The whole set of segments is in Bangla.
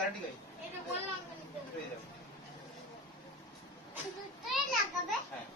গ্যারান্টি কই এটা বললাম দুটোই যাবে দুটোই লাগাবে হ্যাঁ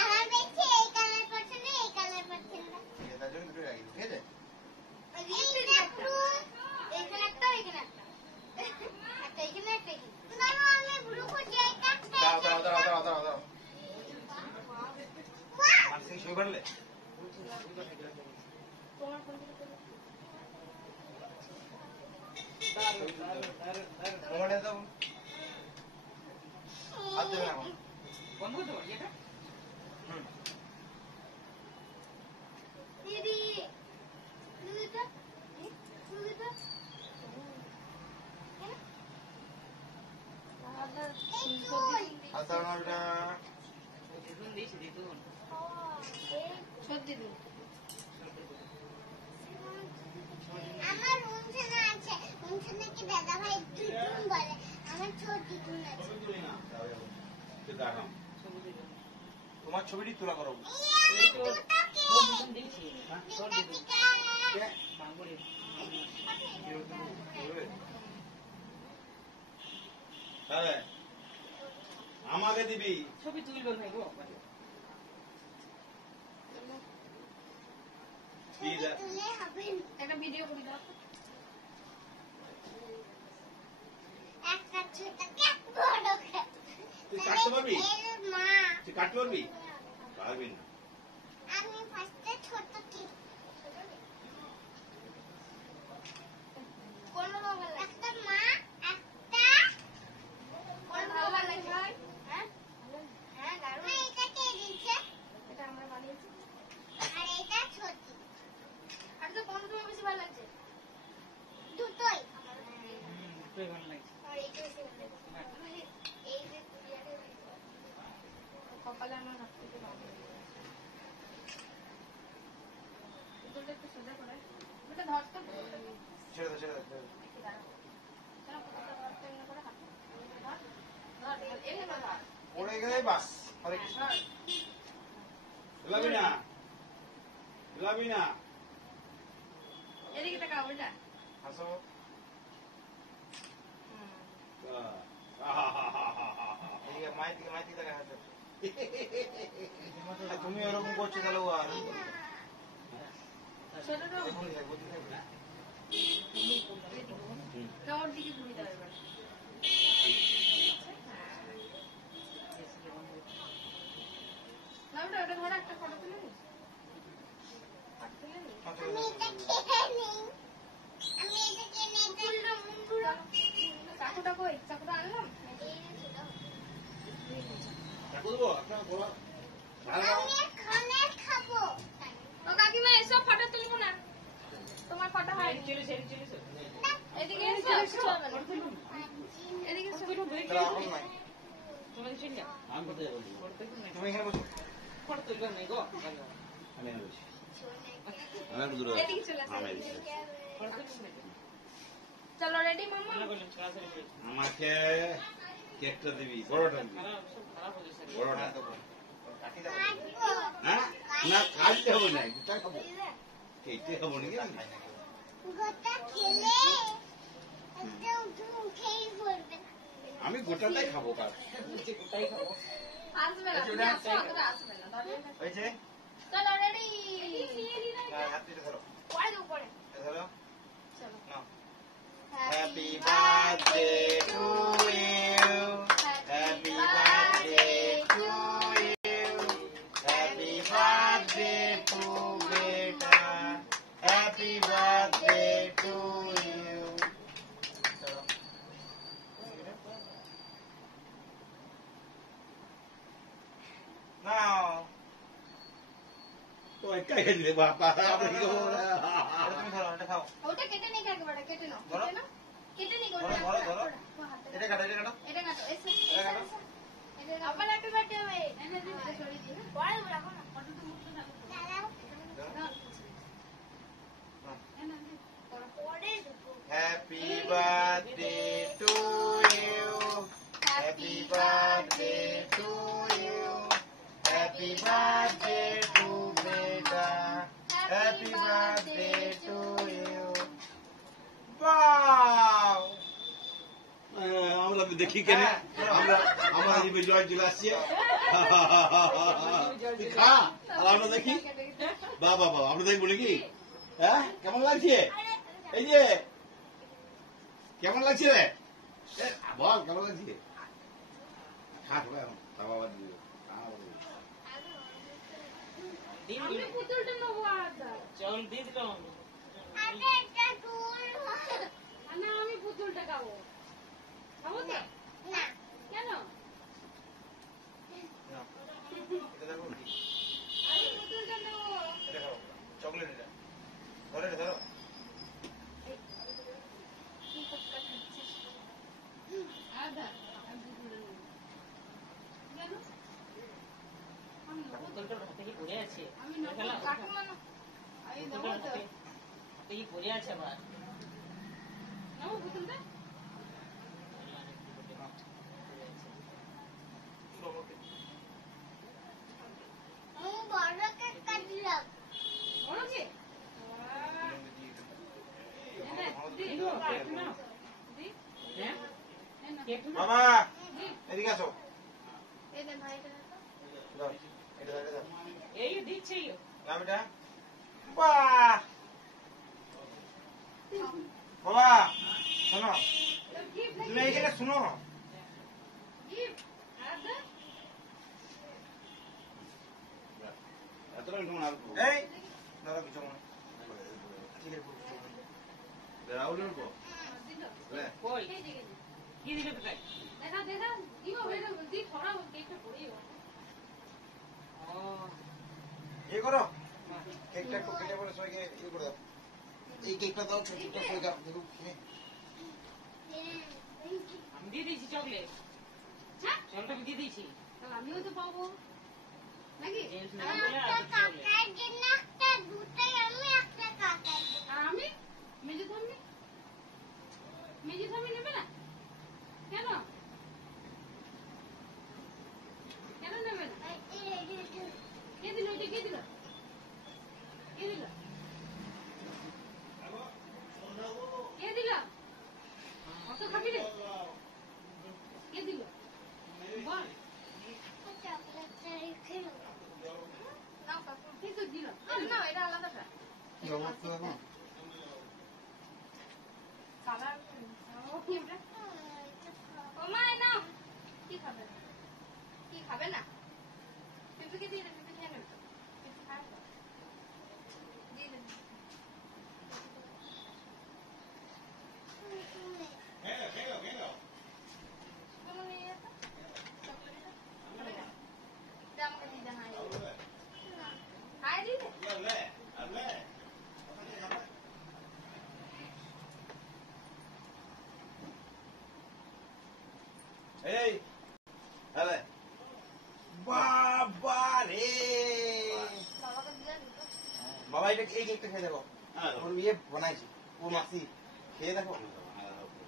আমার বেশি এই কালার পছন্দ এই কালার পছন্দ ঠিক আছে তার জন্য দুটোই লাগিয়ে ঠিক আছে এইখানে একটা এইখানে একটা এইখানে একটা তুমি আমি ব্লু করছি এটা দাও মানসিক শুরু করলে তোমার কোন দিকে মোবাইলটা দাও হাত দেবে না বন্ধ করতে পারি এটা দিদি দুইটা দুইটা আসারটা দিতুন দিছি দিতুন সত্যি দিন আমার মুনছানা আছে মুনছানা কি দাদা ভাই দিতুন বলে আমার ছোট দিতুন আছে দেখাম তোমার ছবিটি তোলা করো দিতুন দিছি হ্যাঁ তোর দিতুন বাঙ্গুরি হ্যাঁ আমাকে দিবি ছবি তুলবেন না গো তুলে হবে একটা ভিডিও করে দাও একটা ছোট কাট বড় তুই কাটতে পারবি মা তুই কাটতে পারবি পারবি না আমি ফার্স্টে ছোট কি কোন ভালো একটা মা একটা কোন ভালো লাগে হ্যাঁ হ্যাঁ দারুণ এটা কে দিয়েছে এটা আমরা বানিয়েছি আর এটা ছোট আর তো কোন তোমার বেশি ভালো লাগছে দুটোই তুই ভালো লাগছে আর এইটা বেশি ভালো লাগছে এই যে ইয়ারে কপালে আমার হাত থেকে লাগে দুটো একটু সোজা করে এটা ধরতে ছেড়ে দে ছেড়ে দে পড়ে গেলে বাস হরে কৃষ্ণ লাবি না এদিকে তাকাও ওটা হাসো এদিকে মাইতি দেখা হাতে তুমি ওরকম করছো তাহলে ও আর ছোটটা বুদ্ধি থাকবে ওর দিকে ঘুরে দাও এবার না ওটা ধরে একটা ফটো তুলে নিস চাকুটা কই চাকুটা আনলাম ও কাকিমা এসব ফটো তুলবো না তোমার ফটো হয় চলে চলে চলে এদিকে এসো এদিকে এসো তোমাদের চিন্তা আমি কোথায় যাবো তুমি এখানে বসো ফটো তুলবেন না গো আমি এখানে বসি এদিকে চলে আসো ফটো তুলবেন চলো রেডি মাম্মা না বললাম সরাসরি আমাকে কেকটা দিবি বড়টা দিবি খারাপ হয়ে গেছে বড়টা দেবো কাটি দেবো হ্যাঁ না কাটতে হবে না এটা খাবো কেটে খাবো নাকি গোটা খেলে একদম খেয়ে পড়বে আমি গোটাটাই খাবো কার বুঝছি কোথায় খাবো আসবে না তুমি আসো অতটা আসবে না হয়েছে চলো রেডি হাত দিতে ধরো পরে দাও পরে ধরো চলো নাও Happy birthday to you. Happy birthday to you. Happy birthday to beta. Happy birthday to you. Now. তো একাই খেয়ে দিলে বাবা তুমি ধরো এটা খাও ওটা কেটে নে একেবারে কেটে নাও ধরো। কেটে নি ধরো, ধরো। এটা কাটো এটা কাটো এটা কাটো এসে এটা কাটো আবার হ্যাপি বার্থডে হবে এনে দিন সরি দিন পরে দেবো রাখো না ফটো তো মুখটা রাখো পরে দেবো Happy birthday to you. Happy birthday to you. Happy birthday to beta. Happy birthday to you. Bye. একটু দেখি কেন আমরা আমরা এই জয় চলে আসছি খা আর আমরা দেখি বাবা বাবা আমরা দেখবো নাকি হ্যাঁ কেমন লাগছে এই যে কেমন লাগছে রে বল কেমন লাগছে খা খা এখন তা বাবা দিবে আমি পুতুলটা নেবো চল দিয়ে দিলাম আরে এটা ফুল না আমি পুতুলটা খাবো খাবো তো না কেন আমি পুতুলটা নেবো চকলেট এটা ধরে ধরো আদা আমি পুতুলটা নেবো কেন পুতুলটার হাতে কি পড়ে আছে আমি নেবো কাকিমা না আমি নেবো তো হাতে কি পড়ে আছে আবার নেবো পুতুলটা আমি বড় কেক কাটলাম বড় কি মামা এদিকে আসো এই দে ভাই এটা দাও এটা দাও এই দিচ্ছে নামটা বাহ বাবা শোনো তুমি এখানে শুনো এই দাদা কিছু রাহুলের উপর কই কি দিল তোকে দেখা দেখা দিও বেরো দি ছড়াবো কেকটা পড়িও ও এ করো কেকটা একটু কেটে পরে সবাইকে ইয়ে করে দাও এই কেকটা দাও ছোটটা সবাইকে দেখো আমি দিয়ে দিয়েছি চকলেট হ্যাঁ চকলেট আমি দিয়ে দিয়েছি তাহলে আমিও তো পাবো নাকি জেন্টস না বলে আর একটা কিছু চকলেট কাকার জন্য একটা দুটাই আমি একটা কাকার জন্য আর আমি মেজে থামি নেবে না কেন কেন নেবে না কে দিল ওইটা কে দিল কে দিল কে দিল কত খাবি রে কে দিল বল চকলেটটা রেখে দেবো নাও কাকু কে তো দিল না এটা আলাদাটা কালার ও কি ওটা ও মা নাও কি খাবে কি খাবে না পিপিকে দিয়ে দে পিপি খেয়ে নেবে পিপি খাবে তো দিয়ে দে কোনো নিয়ে যেত চকলেটটা খাবে না এটা আমাকে দিয়ে দে হাই দিয়ে দে এই আরে বাবা রে বাবাকে দিয়ে দিত বাবা এটা এই কেকটা খেয়ে দেখো ওর ইয়ে বানাইছি ও মাসি খেয়ে দেখো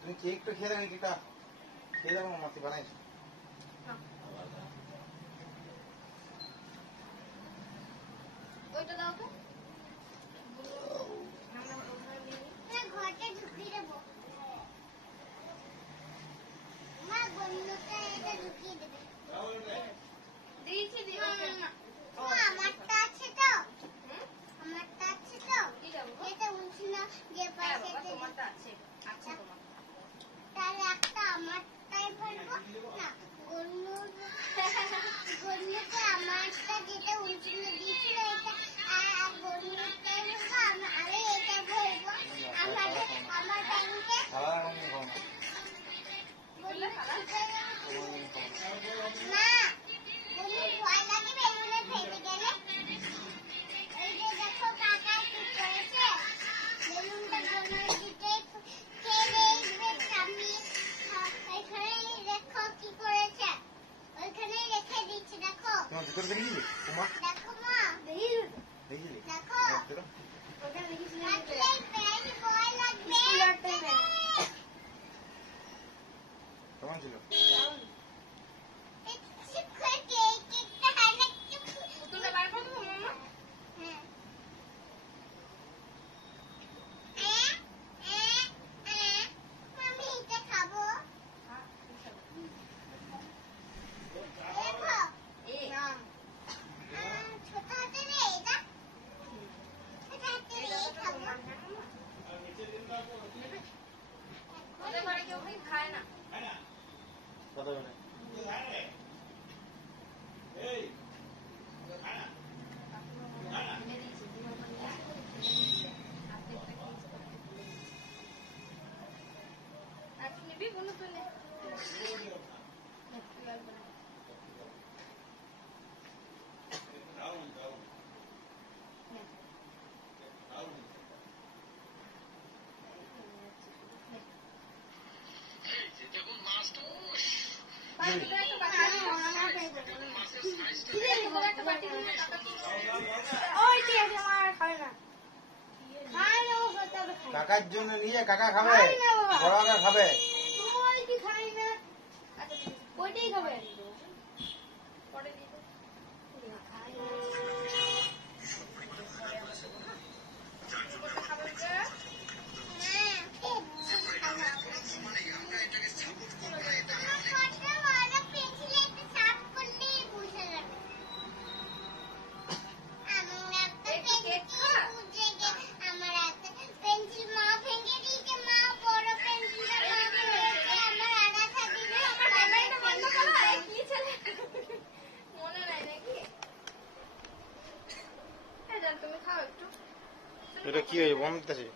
তুমি কেকটা খেয়ে দেখো কেকটা খেয়ে দেখো মাসি বানাইছি ওইটা দাও তো ঘরটা ঢুকিয়ে দেবো মা বন্ধুটা এটা ঢুকিয়ে দেবে দিয়েছি দিও না আমারটা আছে তো আমারটা আছে তো কি যাবো এটা উঠছি না যে হ্যাঁ পাশে বাবা তোমারটা আছে আছে তোমার তাহলে একটা আমারটাই ফেলবো না গন্যুতে আমারটা যেটা উঠছিল দিয়েছিল এটা আর কাকার জন্য নিয়ে কাকা খাবে, বড় কাকা খাবে। ওইটাই খাবে। এটা কি হয়েছে বন্ধ আছে?